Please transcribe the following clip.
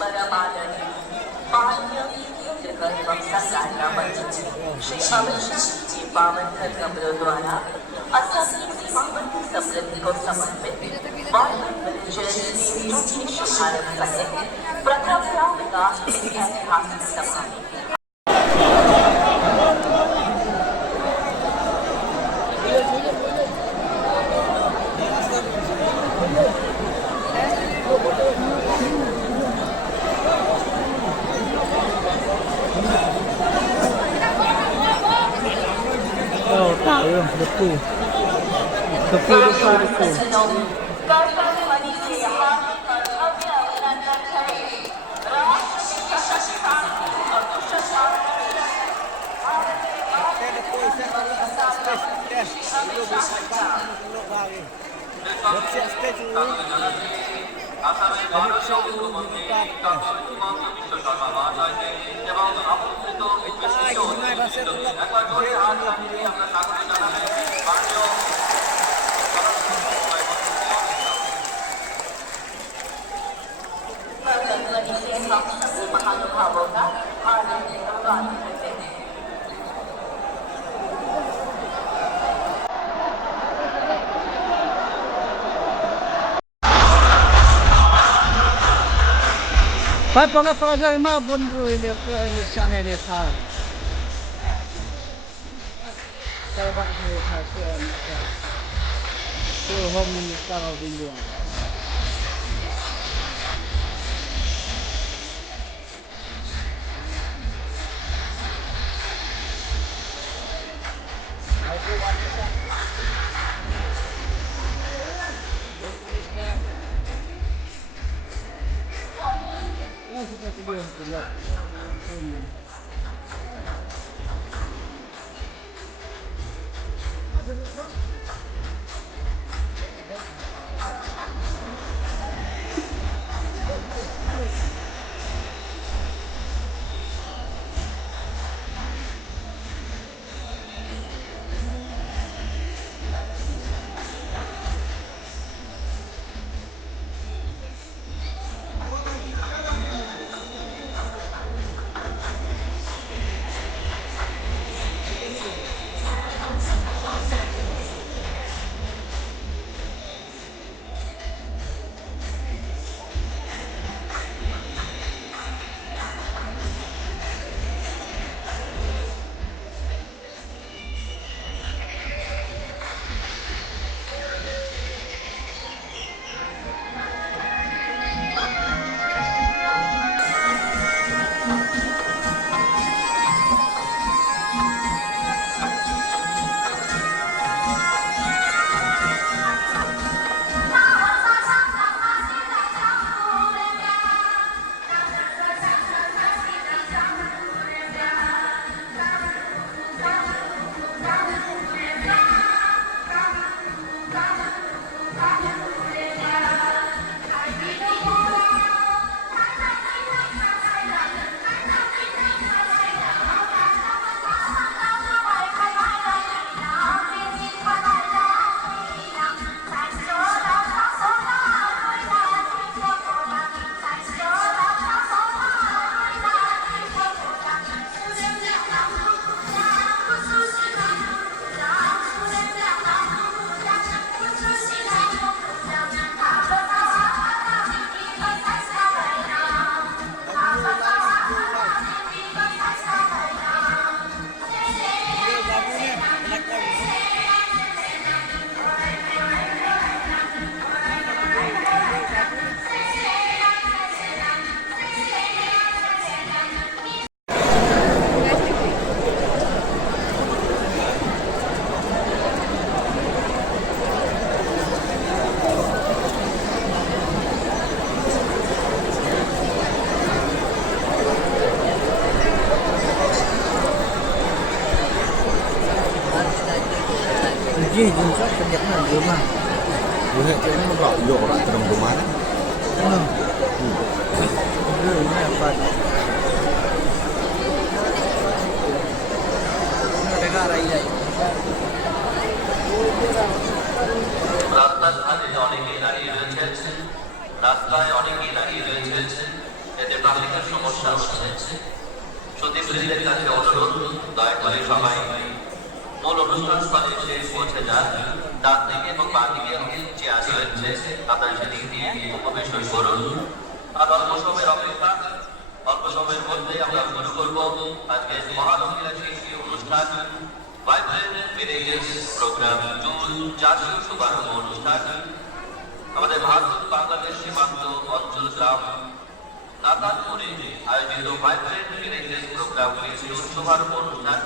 परमादरणीय माननीय गृह एवं सरकार मंत्री श्री अमित शाह जी पावन धर्म द्वारा असम की पावन समृद्धि को समर्पित वाल्मीकि जयंती के शुभारंभ सहित प्रथम विकास की ऐतिहासिक सभा আসামের মাননীয় মুখ্যমন্ত্রী ডক্টর হিমন্ত বিশ্ব শর্মা মহাশয়কে এবং আমন্ত্রিত একবার জোরে হাত দিয়ে আমরা স্বাগত জানাই মাননীয় महानुभावों का हार्दिक स्वागत करते हैं। Para ma bongo ile channel ile tha. Sai ba ile tha so hom ka ro video. Jadi jenis kerjanya di rumah. Bukan cuma mau yo orang terang rumah. Ini apa? Negara ini. রাস্তার ধারে অনেকেই দাঁড়িয়ে রয়েছেন, রাস্তায় অনেকেই দাঁড়িয়ে রয়েছেন। ট্রাফিকের সমস্যা হচ্ছে। সতীপীঠের কাছে অনুরোধ, দয়া করে সবাই মূল অনুষ্ঠান স্থলে এসে পৌঁছে যান। ডান দিকে এবং বাঁ দিকে চেয়ার রয়েছে, আপনারা সেদিক দিয়ে উপবেশন করুন। আর অল্প সময়ের অপেক্ষা, অল্প সময়ের মধ্যে আমরা শুরু করবো আজকের মহানবীরাশি অনুষ্ঠান ভাইব্রেন্ট ভিলেজেস প্রোগ্রাম জুন জাতীয় শুভারম্ভ অনুষ্ঠান। আমাদের ভারত বাংলাদেশ সীমান্ত অঞ্চল গ্রাম নাতালপুরে আয়োজিত ভাইব্রেন্ট ভিলেজেস প্রোগ্রাম শুভারম্ভ অনুষ্ঠান